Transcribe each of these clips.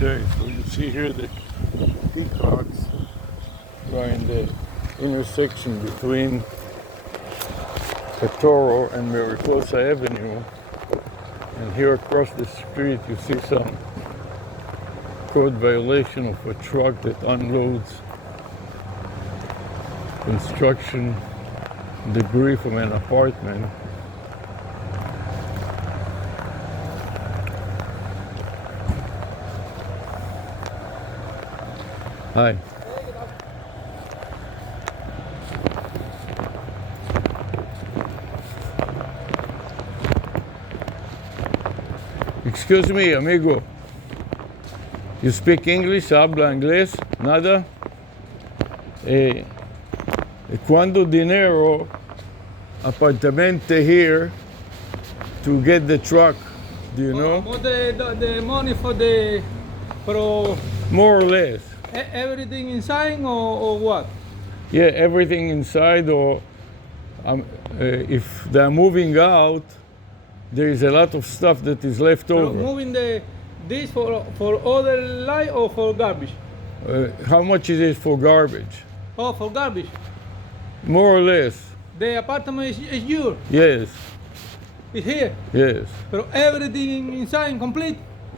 Okay, so you see here the peacocks are in the intersection between Toro and Mariposa Avenue. And here across the street you see some code violation of a truck that unloads construction debris from an apartment. Hi. Excuse me, amigo. You speak English? Habla inglés? Nada? ¿Cuánto dinero apartamente here to get the truck? Do you know? What the money for the More or less. Everything inside or what? Yeah, everything inside, or if they're moving out, there is a lot of stuff that is left over. Moving this for other light or for garbage? How much is it for garbage? Oh, for garbage. More or less. The apartment is yours. Yes. It's here. Yes. But everything inside complete.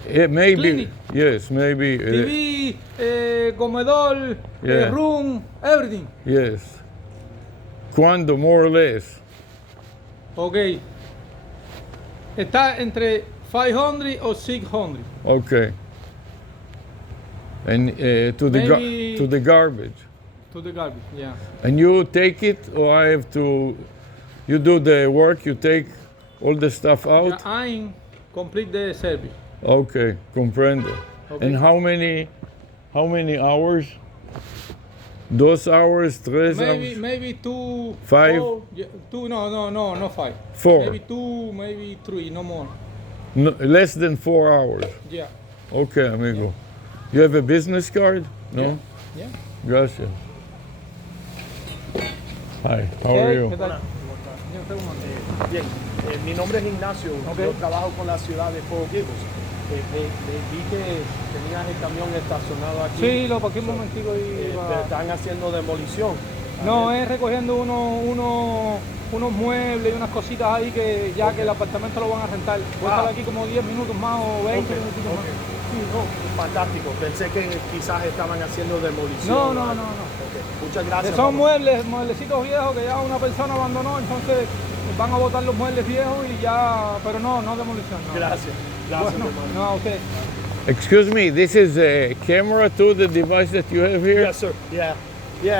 Maybe. Clinic. Yes, maybe. TV, comedor, Yeah. Room, everything. Yes. ¿Cuándo, more or less? Okay. Está entre 500 or 600. Okay. And to the garbage. To the garbage, yeah. And you take it, or I have to? You do the work. You take all the stuff out. Yeah, I complete the service. Okay, comprendo. Okay. And how many hours? 2 hours, 3 hours? Maybe 2, 5? 4, yeah, 2, no, not 5. 4? Maybe 2, maybe 3, no more. No, less than 4 hours. Yeah. Okay, amigo. Yeah. You have a business card? No? Yeah. Gracias. Hi, how are you? Bien, mi nombre es Ignacio, yo trabajo con la ciudad de Fuego Gables. Vi que tenías el camión estacionado aquí. Sí, lo paqué un momentico y están haciendo demolición. No, es recogiendo unos muebles y unas cositas ahí que ya que el apartamento lo van a rentar. Voy a estar aquí como 10 minutos más o 20 minutos más. Sí, no, fantástico. Pensé que quizás estaban haciendo demolición. No. Okay. Muchas gracias. Son mueblecitos viejos que ya una persona abandonó, entonces van a botar los muebles viejos y ya, pero no demolición. No. Gracias. Bueno, no, a usted. Excuse me, this is a camera too, the device that you have here? Yes, sir. Yeah,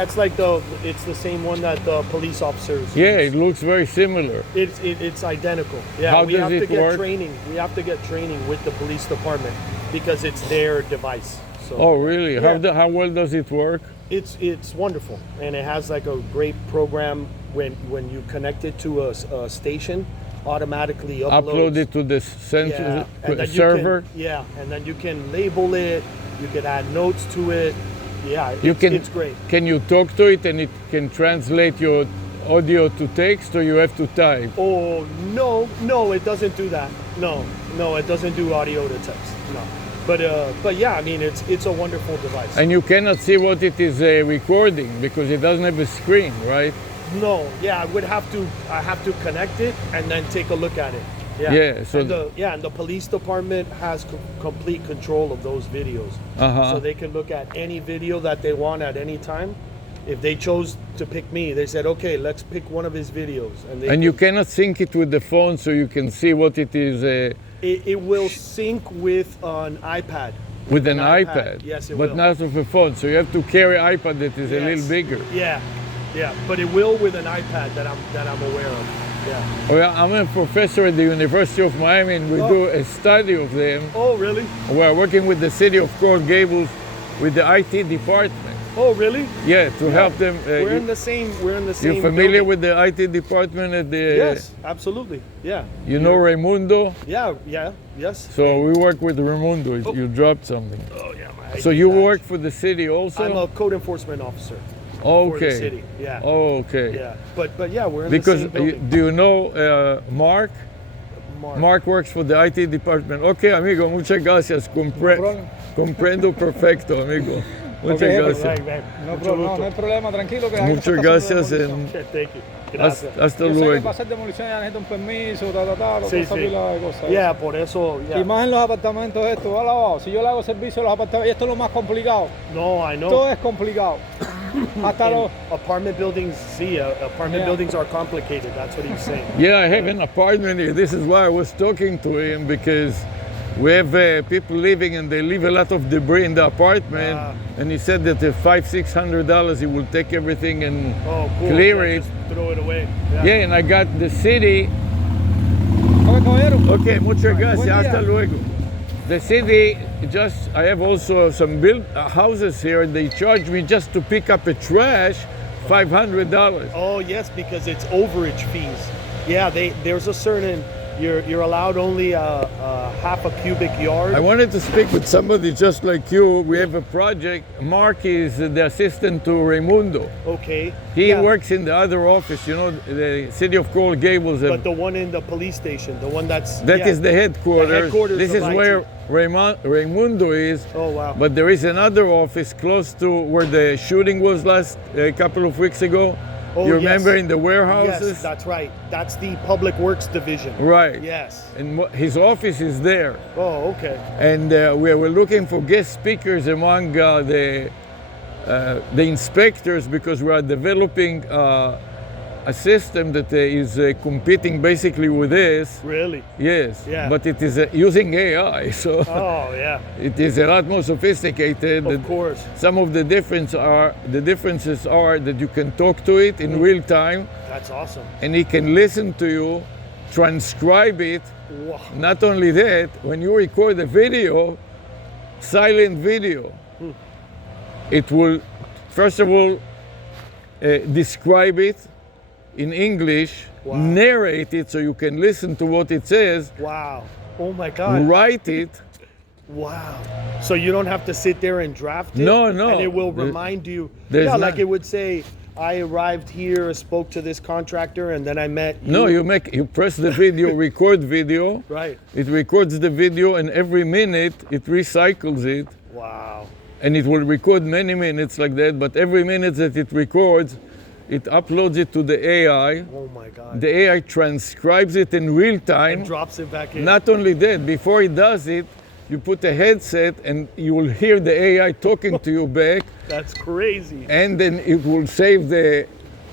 it's the same one that the police officers Yeah, use. it looks very similar. It's identical. Yeah, How we does have it to get work? training. We have to get training with the police department because it's their device. So Oh, really? Yeah. How well does it work? it's wonderful, and it has like a great program when you connect it to a station, automatically Upload uploads. it to the sensor and then server? and then you can label it. You can add notes to it. Yeah, it's great. Can you talk to it and it can translate your audio to text, or you have to type? Oh no, it doesn't do that. No, it doesn't do audio to text. No, but yeah, I mean it's a wonderful device. And you cannot see what it is recording because it doesn't have a screen, right? No, yeah, I have to connect it and then take a look at it. Yeah. Yeah, so and the police department has complete control of those videos. Uh-huh. So they can look at any video that they want at any time. If they chose to pick me, they said, okay, let's pick one of his videos. And you cannot sync it with the phone so you can see what it is. It will sync with an iPad. With an iPad? Yes, it but will. not with a phone. So you have to carry an iPad that is a little bigger. Yeah, but it will with an iPad that I'm aware of. Yeah. Oh, yeah, I'm a professor at the University of Miami, and we do a study of them. Oh, really? We're working with the city of Coral Gables with the IT department. Oh, really? Yeah, to help them. We're in the same. You're familiar building. with the IT department at the? Yes, absolutely. Yeah. You know Raimundo? Yeah. Yes. So we work with Raimundo. You dropped something. Oh yeah. So you work for the city also? I'm a code enforcement officer. Okay. For the city. Yeah. Oh, okay. Yeah. But yeah, we're in Because the same building. do you know Mark? Mark works for the IT department. Okay, amigo, muchas gracias. Comprendo perfecto, amigo. Muchas Okay, gracias. Right, right. No, Mucho gusto. no hay problema, tranquilo que la gente Muchas está gracias. haciendo demolición. Okay, thank you. Gracias. Hasta Yo sé que luego. para hacer demolición ya necesita un permiso, toda Sí, esa sí. pila de cosas. Yeah, por eso. Y Yeah. más en los apartamentos esto, ¿vale? Si yo le hago servicio a los apartamentos, y esto es lo más complicado. No, I know. Todo es complicado. Hasta And los... apartment buildings, apartment Yeah. buildings are complicated. That's what he's saying. Yeah, I have an apartment here. This is why I was talking to him, because we have people living and they leave a lot of debris in the apartment. And he said that the $500-600 he will take everything and Oh, cool. clear Yeah, it. just throw it away. Yeah, and I got the city. Oye, caballero. Okay, muchas gracias. Buen día. Hasta luego. The city I have also some houses here. They charge me just to pick up a trash, $500. Oh yes, because it's overage fees. Yeah, there's a certain you're allowed only half a cubic yard. I wanted to speak with somebody just like you. We have a project. Mark is the assistant to Raimundo. Okay. He Yeah, works in the other office, you know, the city of Coral Gables. but the one in the police station, the one That that is the headquarters. The headquarters This of is IT. where Raimundo is. Oh wow. But there is another office close to where the shooting was last a couple of weeks ago. Oh, You yes. remember in the warehouses? Yes, that's right. That's the public works division. Right. Yes. And his office is there. Oh, okay. And we were looking for guest speakers among the inspectors, because we are developing a system that is competing basically with this. Really? Yes, Yeah. but it is using AI, so Oh yeah. it is a lot more sophisticated. Of course. Some of the differences are that you can talk to it in real time, That's awesome. and it can listen to you, transcribe it. Wow. Not only that, when you record a video, silent video, it will, first of all, describe it in English, Wow. narrate it so you can listen to what it says, Wow. Oh my God. write it. Wow. So you don't have to sit there and draft it? No, no. And it will There- remind you. there's Yeah, like not- it would say, I arrived here, spoke to this contractor, and then I met you. No, you press the video, record video. Right. It records the video, and every minute it recycles it, Wow. and it will record many minutes like that. But every minute that it records, it uploads it to the AI. Oh my God. The AI transcribes it in real time. And drops it back in. Not only that, before it does it, you put a headset and you will hear the AI talking to you back, That's crazy. and then it will save the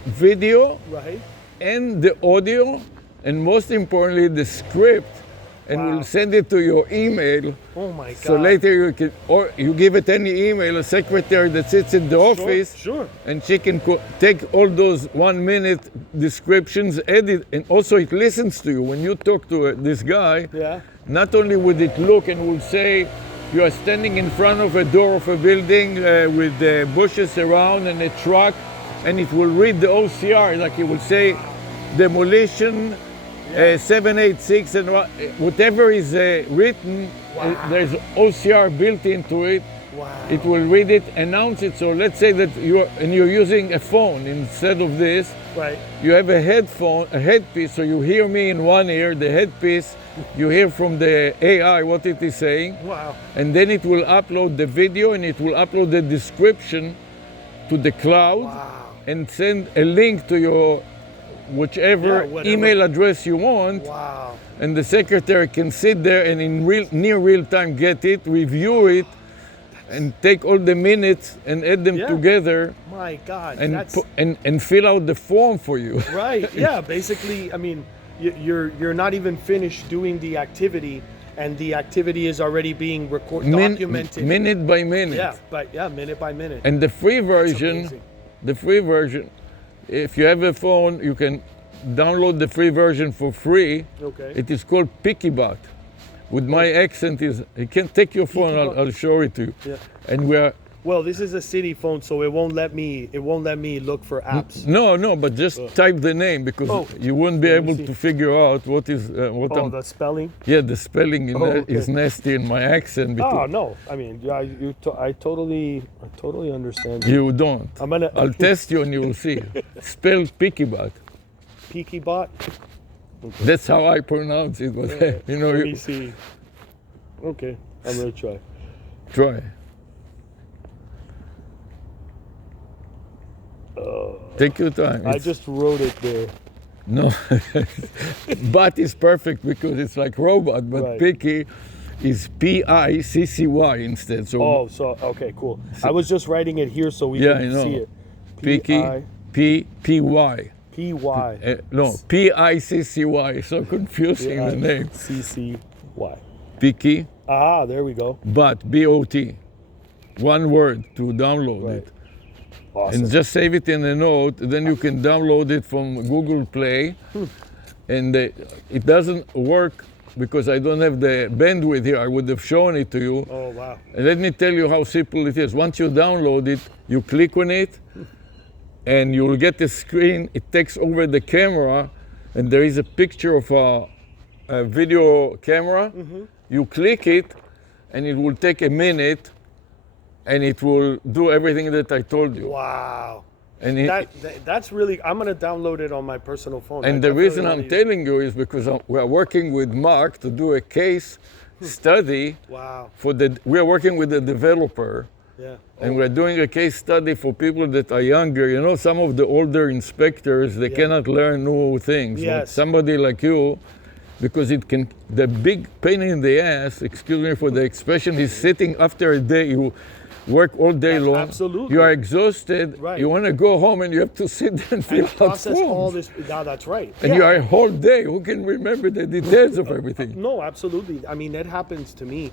video Right? and the audio, and most importantly, the script, and Wow. will send it to your email. Oh my God. So later you can, or you give it any email, a secretary that sits in the office, Sure. and she can take all those 1 minute descriptions, edit, and also it listens to you. When you talk to this guy, Yeah. not only would it look and will say, you are standing in front of a door of a building with bushes around and a truck, and it will read the OCR, like it will say demolition 786, and whatever is written, there's OCR built into it. Wow. It will read it, announce it. So let's say that you're using a phone instead of this. Right. You have a headpiece, so you hear me in one ear, the headpiece, you hear from the AI what it is saying, Wow. and then it will upload the video and it will upload the description to the cloud Wow. and send a link to your whichever Yeah, whatever. email address you want, Wow. and the secretary can sit there and in near real time get it, review it, and take all the minutes and add them Yeah. together My God. and, That's and fill out the form for you. right. Yeah. Basically, I mean, you're not even finished doing the activity, and the activity is already being documented. Minute by minute. Yeah. But yeah, minute by minute. And the free amazing. version, if you have a phone, you can download the free version for free. Okay. It is called PiccyBot. With my accent, you can take your phone. PiccyBot. I'll show it to you. Yeah. And we are Well, this is a city phone, so it won't let me. It won't let me look for apps. no, but just type the name, because Oh. you won't be Let me able see. to figure out what is what Oh, I'm. the spelling. Yeah, the spelling okay. is nasty in my accent. Oh Because no! I mean, yeah, I totally understand. you don't. I'm gonna I'll test you and you will see. Spell PiccyBot. PiccyBot. That's how I pronounce it. But you know, Let me see. Okay, I'm gonna try. try. Take your time. I just wrote it there. No, bot is perfect because it's like robot, but Right. picky is P-I-C-C-Y instead. So Oh, so okay, cool. I was just writing it here so we Yeah, I can know. see it. picky, P-P-Y. P-Y. No, P-I-C-C-Y. So confusing the name. C-C-Y. Picky, Ah, there we go. bot, B-O-T. One word to download Right. it. Awesome. And just save it in a note. Then you can download it from Google Play. And it doesn't work because I don't have the bandwidth here. I would have shown it to you. Oh, wow. And let me tell you how simple it is. Once you download it, you click on it, and you will get the screen. It takes over the camera, and there is a picture of a video camera. You click it, and it will take a minute, and it will do everything that I told you. Wow. And That's really, I'm going to download it on my personal phone. and the reason I'm telling you is because we are working with Mark to do a case study Wow. we are working with the developer. Yeah. And we're doing a case study for people that are younger. You know, some of the older inspectors, they cannot learn new things. But Yes. somebody like you, because the big pain in the ass, excuse me for the expression, is sitting after a day, you work all day long. Absolutely. You are exhausted. Right. You want to go home and you have to sit there and fill And out process forms. all this. Yeah, that's right. And Yeah. you are a whole day. Who can remember the details of everything? No, absolutely. I mean, it happens to me.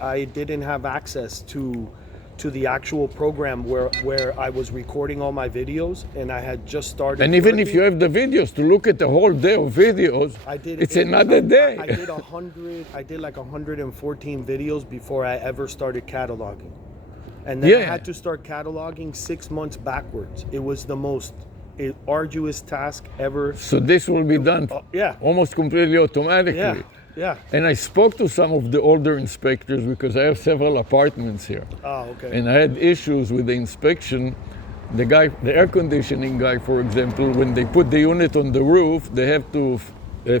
I didn't have access to the actual program where I was recording all my videos, and I had just started. And even if working. you have the videos, to look at the whole day of videos, I did. it's another day. I did 100. I did like 114 videos before I ever started cataloging, and then I Yeah. had to start cataloging 6 months backwards. It was the most arduous task ever. So this will be done Yeah. almost completely automatically. Yeah. Yeah. And I spoke to some of the older inspectors because I have several apartments here. Oh, okay. And I had issues with the inspection. The air conditioning guy, for example, when they put the unit on the roof, they have to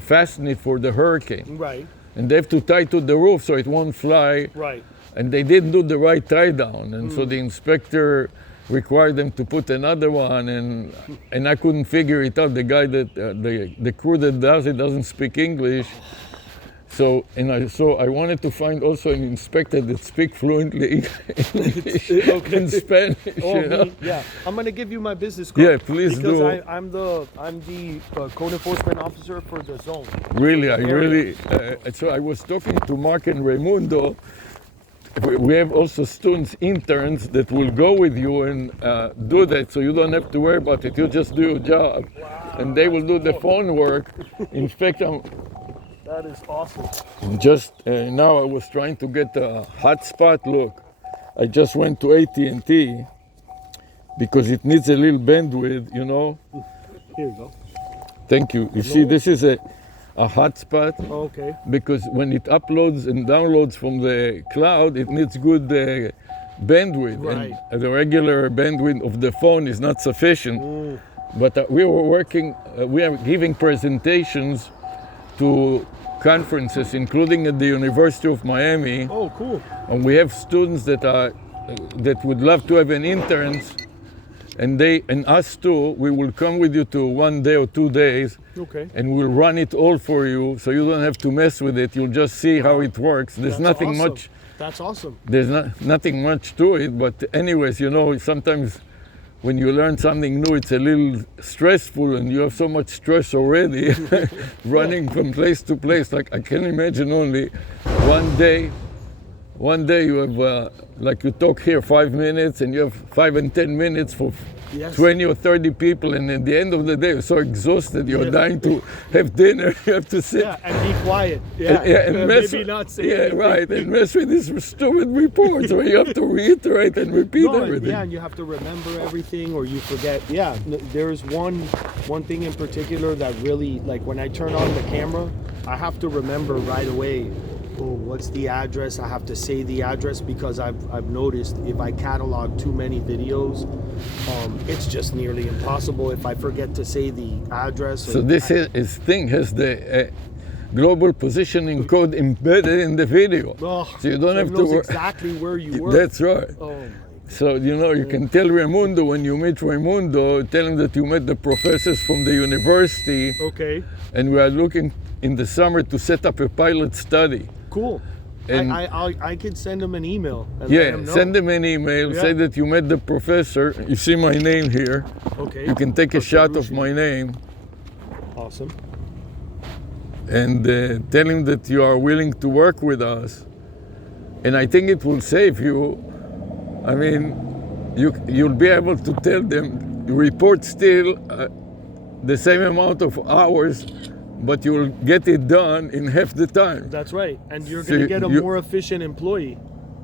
fasten it for the hurricane. Right. And they have to tie to the roof so it won't fly. Right. And they didn't do the right tie down. And so the inspector required them to put another one, and I couldn't figure it out. The guy that, the crew that does it doesn't speak English. So I wanted to find also an inspector that speaks fluently English and Spanish. Oh, you know? me? Yeah. I'm gonna give you my business card. Yeah, please because do. I'm the code enforcement officer for the zone. Really, area. so I was talking to Mark and Raimundo. We have also students, interns that will go with you and do that, so you don't have to worry about it. You just do your job, and they will do the phone work. In fact, That is awesome. just now I was trying to get a hotspot. Look, I just went to AT&T because it needs a little bandwidth, you know. Here you go. Thank you. You see, this is a hotspot. Okay. Because when it uploads and downloads from the cloud, it needs good bandwidth. Right. And the regular bandwidth of the phone is not sufficient. But we are giving presentations to conferences, including at the University of Miami. Oh, cool. And we have students that would love to have an interns, and us too. We will come with you to 1 day or 2 days. Okay. And we'll run it all for you, so you don't have to mess with it. You'll just see how it works. There's That's nothing awesome. much. That's awesome. There's nothing much to it. But anyways, you know, sometimes when you learn something new, it's a little stressful, and you have so much stress already, running from place to place. Like I can imagine only one day you have like you talk here 5 minutes, and you have 5 and 10 minutes for. Yes. 20 or 30 people, and at the end of the day, you're so exhausted, you're dying to have dinner, you have to sit. Yeah, and be quiet. Yeah, and mess, maybe not say yeah, anything. right, and mess with these stupid reports where you have to reiterate and repeat No, everything. yeah, and you have to remember everything, or you forget. Yeah, there's one thing in particular that really, like when I turn on the camera, I have to remember right away oh, what's the address? I have to say the address because I've noticed if I catalog too many videos, it's just nearly impossible if I forget to say the address. So this thing has the global positioning code embedded in the video. Oh, so you don't have knows to exactly where you were. That's right. Oh my. So, you know, you can tell Raimundo when you meet Raimundo, tell him that you met the professors from the university. Okay. And we are looking in the summer to set up a pilot study. Cool. And I could send him an email. And let him know. Send him an email, say that you met the professor. You see my name here. Okay. You can take a shot of my name. Awesome. And tell him that you are willing to work with us. And I think it will save you. I mean, you'll be able to tell them, you report still the same amount of hours, but you'll get it done in half the time. That's right. And you're going to get a more efficient employee.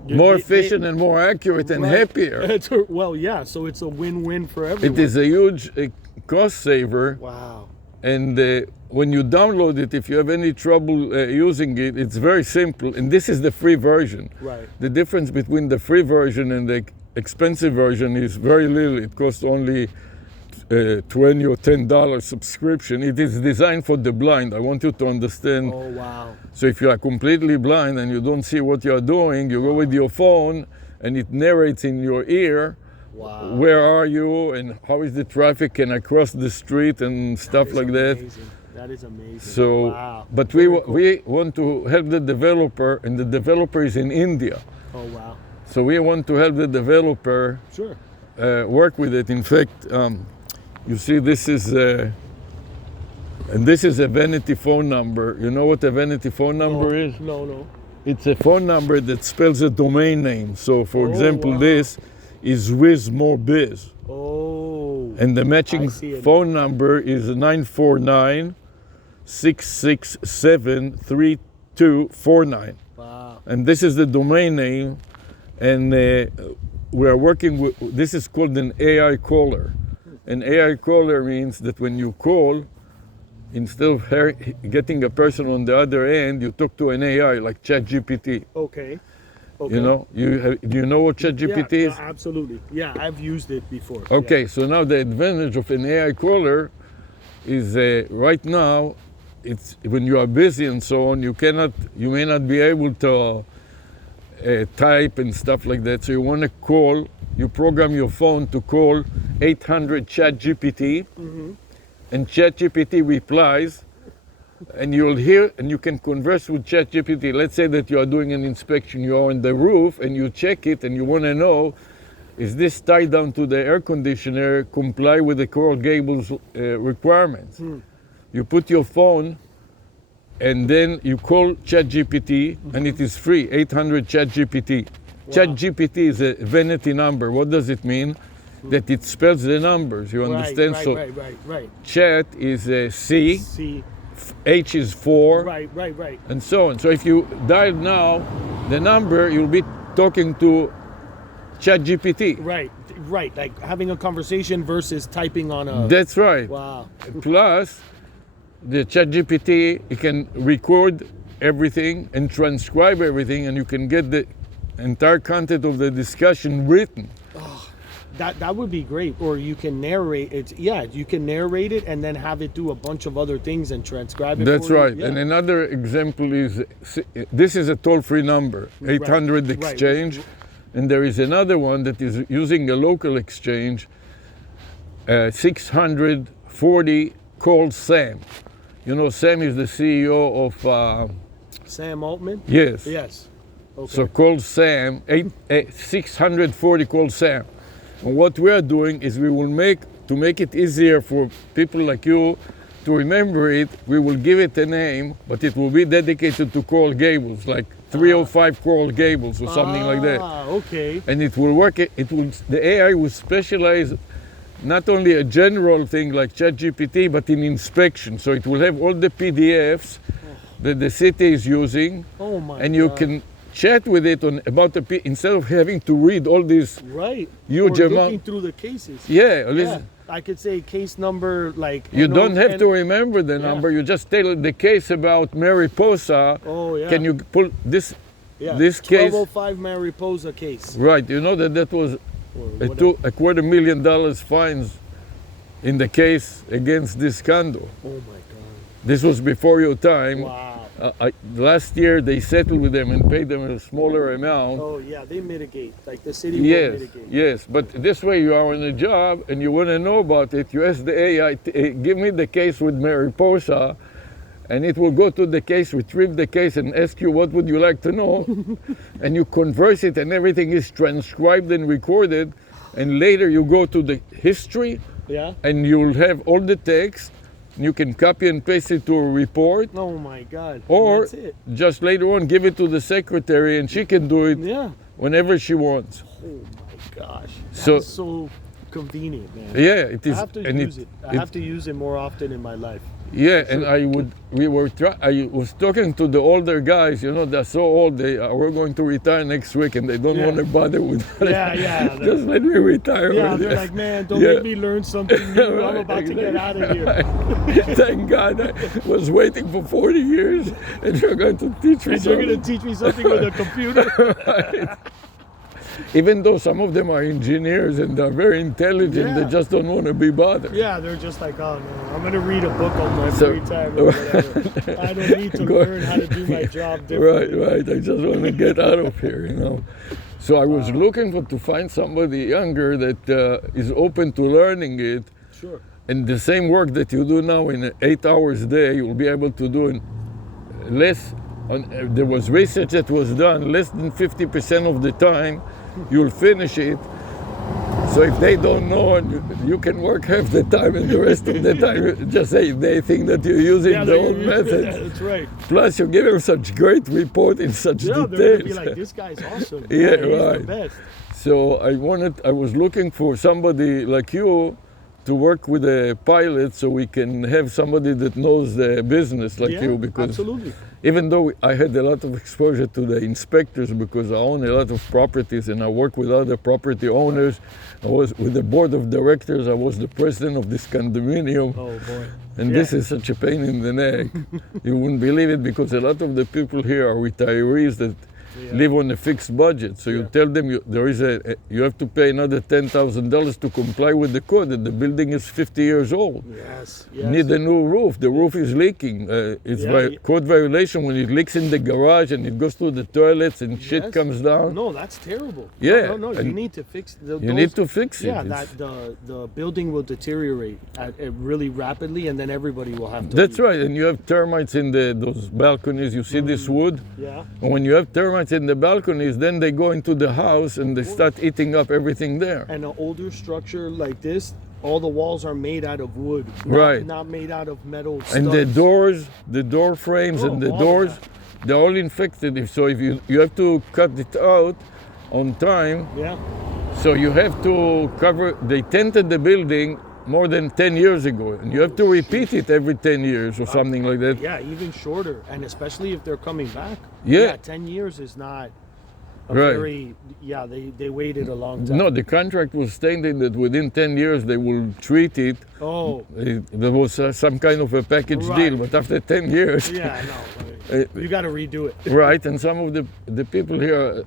More efficient and more accurate and happier. Well, yeah, so it's a win-win for everyone. It is a huge cost saver. Wow. And when you download it, if you have any trouble using it, it's very simple. And this is the free version. Right. The difference between the free version and the expensive version is very little. It costs only $20 or $10 subscription. It is designed for the blind. I want you to understand. Oh, wow. So if you are completely blind and you don't see what you are doing, you go with your phone and it narrates in your ear. Wow. Where are you and how is the traffic? Can I cross the street and stuff like amazing. That is amazing. So, wow. But we want to help the developer, and the developer is in India. Oh, wow. So we want to help the developer work with it. In fact, you see this is and this is a vanity phone number. You know what a vanity phone number is? No. It's a phone number that spells a domain name. So for example, this is WizMoreBiz. Oh. And the matching phone number is 949-667-3249. Wow. And this is the domain name. And we are working with, this is called an AI caller. An AI caller means that when you call, instead of getting a person on the other end, you talk to an AI like ChatGPT. Okay. You know, do you know what ChatGPT is? Yeah, absolutely. Yeah, I've used it before. Okay, so now the advantage of an AI caller is right now, it's when you are busy and so on, you may not be able to type and stuff like that. So you want to call, you program your phone to call 800 ChatGPT, and ChatGPT replies. And you'll hear, and you can converse with ChatGPT. Let's say that you are doing an inspection, you are on the roof, and you check it, and you want to know, is this tied down to the air conditioner, comply with the Coral Gables requirements? You put your phone, and then you call ChatGPT, and it is free, 800 ChatGPT. Wow. ChatGPT is a vanity number. What does it mean? That it spells the numbers, you understand? Right. Chat is a C. H is 4. Right. And so on. So if you dial now the number, you'll be talking to ChatGPT. Right. Like having a conversation versus typing on a... That's right. Wow. Plus, the ChatGPT, it can record everything and transcribe everything, and you can get the entire content of the discussion written. That would be great. Or you can narrate it. Yeah, you can narrate it and then have it do a bunch of other things and transcribe it. That's for right. You. Yeah. And another example is, this is a toll-free number, 800 exchange. Right. And there is another one that is using a local exchange, 640 call Sam. You know, Sam is the CEO of... Sam Altman? Yes. Okay. So call Sam, 640 call Sam. And what we are doing is we will make it easier for people like you to remember it, we will give it a name, but it will be dedicated to Coral Gables, like 305 Coral Gables or something like that. Okay. And it will work, the AI will specialize not only a general thing like ChatGPT, but in inspection. So it will have all the PDFs that the city is using, and you can chat with it instead of having to read all these huge or amount. looking through the cases. Yeah. I could say case number like. You don't have to remember the number. You just tell the case about Mariposa. Oh yeah. Can you pull this? Yeah. This case. 1205 Mariposa case. Right. You know that was a $250,000 fines in the case against this condo. Oh my God. This was before your time. Wow. Last year they settled with them and paid them a smaller amount. Oh yeah, they mitigate. Like the city Yes, will mitigate. yes. But this way you are on a job and you want to know about it. You ask the AI, give me the case with Mariposa, and it will go to the case, retrieve the case, and ask you what would you like to know, and you converse it, and everything is transcribed and recorded. And later you go to the history, Yeah. and you'll have all the text. You can copy and paste it to a report, Oh my God. or That's it. just later on give it to the secretary, and she can do it Yeah. whenever she wants. Oh my gosh. So- That's so convenient, man. Yeah, it I is. have to and use it. I have to use it more often in my life. Yeah, and I was talking to the older guys. You know, they're so old. We're going to retire next week, and they don't Yeah. want to bother with that. Yeah, yeah. Just let me retire. Yeah, already. they're like, man, don't Yeah. make me learn something new. I'm Right, about to get out of here. exactly. Thank God I was waiting for 40 years, and you're going to teach me And you're something. gonna teach me something with a computer. Right. Even though some of them are engineers and they're very intelligent, they Yeah. just don't want to be bothered. Yeah, they're just like, oh no, I'm gonna read a book on my So- free time or whatever. I don't need to Go- learn how to do my job Right, differently. right. I just want to get out of here, you know. So I was looking to find somebody younger that is open to learning it, Sure. and the same work that you do now in 8 hours a day, you'll be able to do in less. There was research that was done, less than 50% of the time, you'll finish it. So if they don't know, and you can work half the time, and the rest of the time, just say they think that you're using Yeah, the old method. that's right. Plus, you give them such great report in such Yeah, they're detail. gonna be like, this guy's awesome. Yeah, he's right. the best. So I was looking for somebody like you to work with a pilot, so we can have somebody that knows the business like Yeah, you, because absolutely. even though I had a lot of exposure to the inspectors because I own a lot of properties and I work with other property owners, I was with the board of directors, I was the president of this condominium. Oh boy. And this is such a pain in the neck. You wouldn't believe it, because a lot of the people here are retirees that live on a fixed budget. So you tell them you have to pay another $10,000 to comply with the code, and the building is 50 years old. Yes. Need a new roof. The roof is leaking. It's code violation when it leaks in the garage and it goes to the toilets and shit comes down. No, that's terrible. Yeah, No. You and need to fix. You need to fix it. Yeah, It's- the building will deteriorate really rapidly, and then everybody will have to. That's leave. right. And you have termites in those balconies. You see this wood? Yeah. And when you have termites in the balconies, then they go into the house and they start eating up everything there. And an older structure like this, all the walls are made out of wood, Right. Not made out of metal. And the studs. door frames and the all of doors, that. they're all infected. So if you have to cut it out on time, Yeah. so you have to cover, they tinted the building more than 10 years ago, and you have to repeat it every 10 years or something like that. Yeah, even shorter, and especially if they're coming back. Yeah. 10 years is not a Right. very. Yeah, they waited a long time. No, the contract was stated that within 10 years they will treat it. Oh. There was some kind of a package Right. deal, but after 10 years, Yeah, no. You got to redo it. right, and some of the people here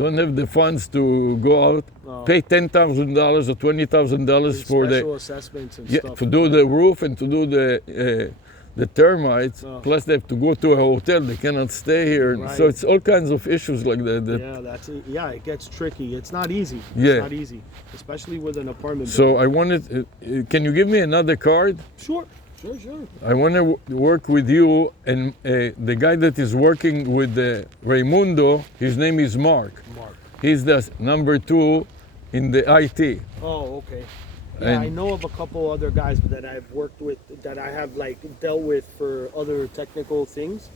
don't have the funds to go out, pay $10,000 or $20,000 for Special assessments and stuff. to do the roof and to do the termites. Oh. Plus, they have to go to a hotel. They cannot stay here. Right. So it's all kinds of issues like that. Yeah, that's it. Yeah, it gets tricky. It's not easy. Yeah. It's not easy, especially with an apartment. So I wanted. Can you give me another card? Sure. I want to work with you, and the guy that is working with Raimundo, his name is Mark. Mark. He's the number 2 in the IT. Oh, okay. Yeah, I And- know of a couple other guys that I've worked with, that I have like dealt with for other technical things,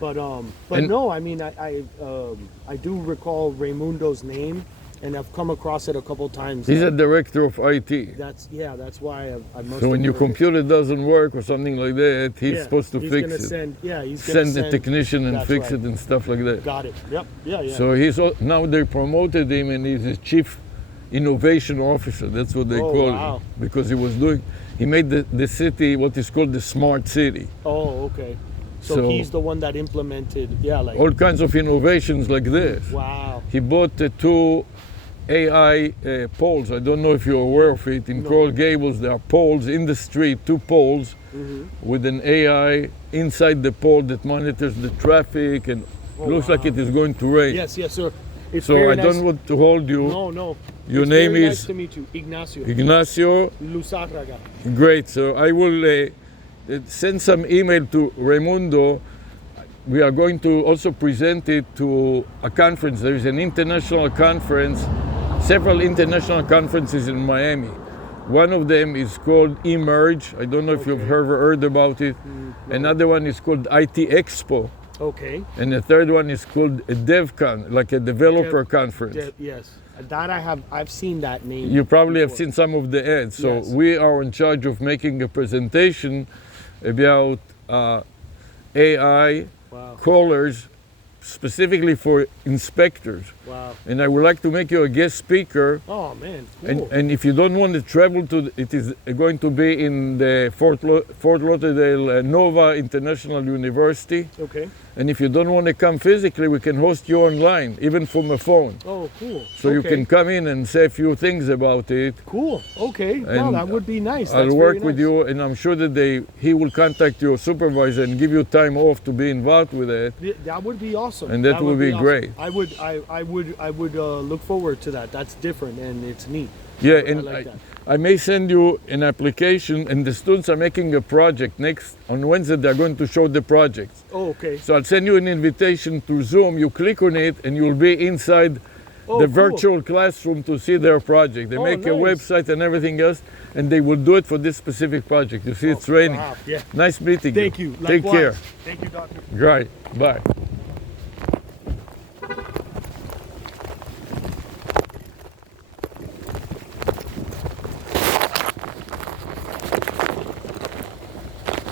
but And- no, I mean I do recall Raimundo's name, and I've come across it a couple times. He's a director of IT. That's why I must. So when have your heard it. computer doesn't work or something like that, he's Yeah, supposed to he's fix gonna it. Send, yeah, he's gonna Send a technician and that's fix right. it and stuff like that. Got it. Yep. Yeah. So now they promoted him, and he's a chief innovation officer. That's what they Oh, call wow. him, because he made the city what is called the smart city. Oh, okay. So, So- he's the one that implemented, like, All kinds of innovations like this. wow. He bought two AI poles. I don't know if you're aware of it. In No. Coral Gables, there are poles in the street, two poles with an AI inside the pole that monitors the traffic, and looks like it is going to rain. Yes, yes, sir. It's So very I nice. don't want to hold you. No, no. Your It's name very is nice to meet you, Ignacio Ignacio. Luzarraga. Great. So I will send some email to Raimundo. We are going to also present it to a conference. There is an international conference, several international conferences in Miami. One of them is called Emerge. I don't know if you've heard about it. Another one is called IT Expo. Okay. And the third one is called a DevCon, like a developer conference. Yes. That I've seen that name. You probably have before. seen some of the ads. So Yes. we are in charge of making a presentation about AI Wow. callers specifically for inspectors. Wow. And I would like to make you a guest speaker. Oh man. Cool. And if you don't want to travel to, it is going to be in the Fort Lauderdale Nova International University. Okay. And if you don't want to come physically, we can host you online, even from a phone. Oh, cool. So you Okay. can come in and say a few things about it. Cool. Okay. No, And that would be nice. I'll That's work very with nice. you, and I'm sure that he will contact your supervisor and give you time off to be involved with it. That would be awesome. And that would be awesome. great. I would look forward to that. That's different and it's neat. Yeah, I and like that. I may send you an application, and the students are making a project next on Wednesday. They're going to show the projects. Oh, okay. So I'll send you an invitation to Zoom. You click on it, and you'll be inside Oh, the cool. virtual classroom to see their project. They Oh, make a nice. website and everything else, and they will do it for this specific project. You see, it's raining. Wow. Yeah. Nice meeting Thank you. you. Take Likewise. care. Thank you, doctor. Great. Bye.